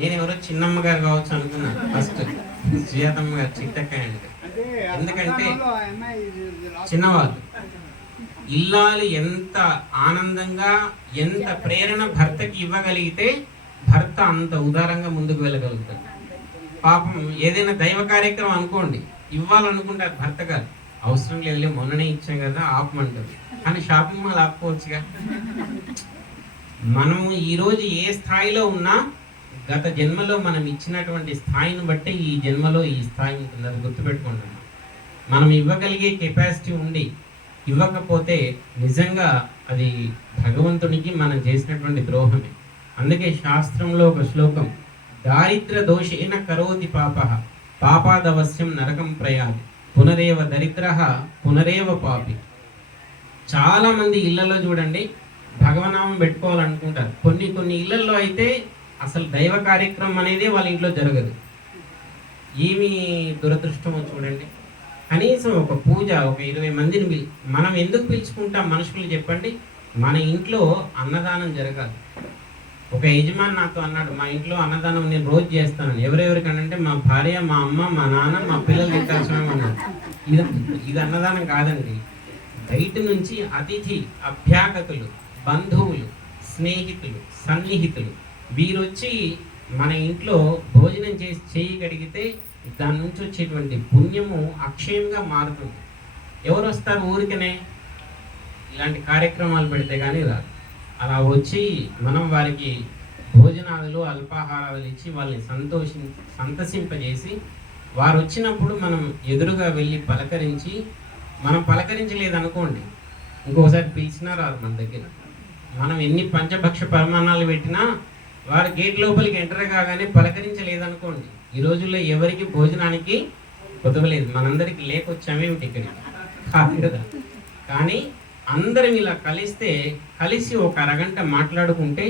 నేను ఎవరో చిన్నమ్మ గారు కావచ్చు అనుకున్నాను ఫస్ట్. సుజాతమ్మ గారు చిట్టక్క అంటే, ఎందుకంటే చిన్నవాళ్ళు ఇల్లాలు ఎంత ఆనందంగా ఎంత ప్రేరణ భర్తకి ఇవ్వగలిగితే భర్త అంత ఉదారంగా ముందుకు వెళ్ళగలుగుతాడు. పాపం ఏదైనా దైవ కార్యక్రమం అనుకోండి, ఇవ్వాలనుకుంటారు భర్త గారు, అవసరం లేదు మొన్ననే ఇచ్చాం కదా ఆపమంటారు. కానీ షాపింగ్ మాల్ ఆపుకోవచ్చుగా. మనము ఈరోజు ఏ స్థాయిలో ఉన్నా గత జన్మలో మనం ఇచ్చినటువంటి స్థాయిని బట్టి ఈ జన్మలో ఈ స్థాయి ఉంటుంది. అది గుర్తుపెట్టుకుంటున్నాం. మనం ఇవ్వగలిగే కెపాసిటీ ఉండి ఇవ్వకపోతే నిజంగా అది భగవంతునికి మనం చేసినటువంటి ద్రోహమే. అందుకే శాస్త్రంలో ఒక శ్లోకం, దారిద్ర దోషేన కరోతి పాప పాపాదవశ్యం నరకం ప్రయాది పునరేవ దరిద్ర పునరేవ పాపి. చాలా మంది ఇళ్లలో చూడండి భగవనామం పెట్టుకోవాలనుకుంటారు. కొన్ని ఇళ్లలో అయితే అసలు దైవ కార్యక్రమం అనేది వాళ్ళ ఇంట్లో జరగదు. ఏమి దురదృష్టమో చూడండి. కనీసం ఒక పూజ, ఒక 20 మందిని మనం ఎందుకు పిలుచుకుంటాం మనుషులు చెప్పండి? మన ఇంట్లో అన్నదానం జరగాలి. ఒక యజమాని నాతో అన్నాడు, మా ఇంట్లో అన్నదానం నేను రోజు చేస్తాను. ఎవరెవరికనంటే మా భార్య, మా అమ్మ, మా నాన్న, మా పిల్లలు తింటాల్సిన అన్నాడు. ఇది అన్నదానం కాదండి. బయట నుంచి అతిథి, అభ్యాగతులు, బంధువులు, స్నేహితులు, సన్నిహితులు వీరొచ్చి మన ఇంట్లో భోజనం చేసి చేయగలిగితే దాని నుంచి వచ్చేటువంటి పుణ్యము అక్షయంగా మారుతుంది. ఎవరు వస్తారు ఊరికనే? ఇలాంటి కార్యక్రమాలు పెడితే కానీ రాదు. అలా వచ్చి మనం వారికి భోజనాలు, అల్పాహారాలు ఇచ్చి వాళ్ళని సంతసింపజేసి వారు వచ్చినప్పుడు మనం ఎదురుగా వెళ్ళి పలకరించి, మనం పలకరించలేదనుకోండి ఇంకోసారి పిలిచినా రాదు మన దగ్గర. మనం ఎన్ని పంచభక్ష పరిమాణాలు పెట్టినా వారు గేట్ లోపలికి ఎంటర్ కాగానే పలకరించలేదనుకోండి, ఈ రోజుల్లో ఎవరికి భోజనానికి కుదవలేదు. మనందరికి లేకొచ్చామేమిటి ఇక్కడికి? కాదు కదా. కానీ అందరం ఇలా కలిసి ఒక అరగంట మాట్లాడుకుంటే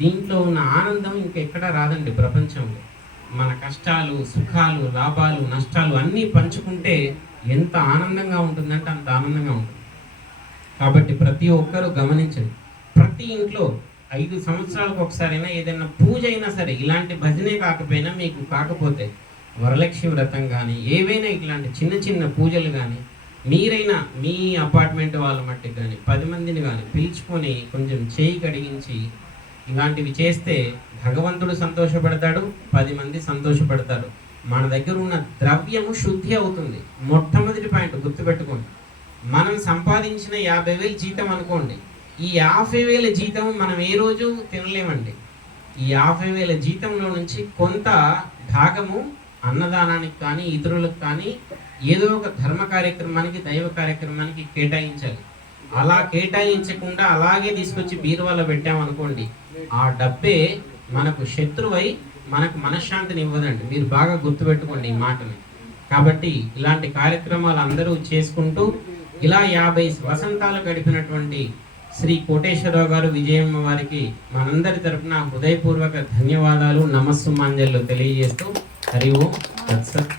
దీంట్లో ఉన్న ఆనందం ఇంకెక్కడా రాదండి ప్రపంచంలో. మన కష్టాలు, సుఖాలు, లాభాలు, నష్టాలు అన్నీ పంచుకుంటే ఎంత ఆనందంగా ఉంటుందంటే అంత ఆనందంగా ఉంటుంది. కాబట్టి ప్రతి ఒక్కరూ గమనించండి, ప్రతి ఇంట్లో 5 సంవత్సరాలకు ఒకసారైనా ఏదైనా పూజ అయినా సరే, ఇలాంటి భజనే కాకపోయినా మీకు కాకపోతే వరలక్ష్మి వ్రతం కానీ ఏవైనా ఇట్లాంటి చిన్న చిన్న పూజలు కానీ మీరైనా మీ అపార్ట్మెంట్ వాళ్ళ మట్టికి కానీ 10 మందిని కానీ పిలుచుకొని కొంచెం చేయి కడిగించి ఇలాంటివి చేస్తే భగవంతుడు సంతోషపడతాడు, 10 మంది సంతోషపడతారు. మన దగ్గర ఉన్న ద్రవ్యము శుద్ధి అవుతుంది. మొట్టమొదటి పాయింట్ గుర్తుపెట్టుకోండి. మనం సంపాదించిన 50,000 జీతం అనుకోండి, ఈ 50,000 జీతం మనం ఏ రోజు తినలేమండి. ఈ 50,000 జీతంలో నుంచి కొంత భాగము అన్నదానానికి కానీ ఇతరులకు కానీ ఏదో ఒక ధర్మ కార్యక్రమానికి, దైవ కార్యక్రమానికి కేటాయించాలి. అలా కేటాయించకుండా అలాగే తీసుకొచ్చి బీరువాలో పెట్టామనుకోండి, ఆ డబ్బే మనకు శత్రువై మనకు మనశ్శాంతిని ఇవ్వదండి. మీరు బాగా గుర్తుపెట్టుకోండి ఈ మాటని. కాబట్టి ఇలాంటి కార్యక్రమాలు అందరూ చేసుకుంటూ ఇలా 50 వసంతాలు గడిపినటువంటి శ్రీ కోటేశ్వరరావు గారు, విజయమ్మ వారికి మనందరి తరపున హృదయపూర్వక ధన్యవాదాలు, నమస్సుమాంజలు తెలియజేస్తూ హరి ఓం తత్సత్.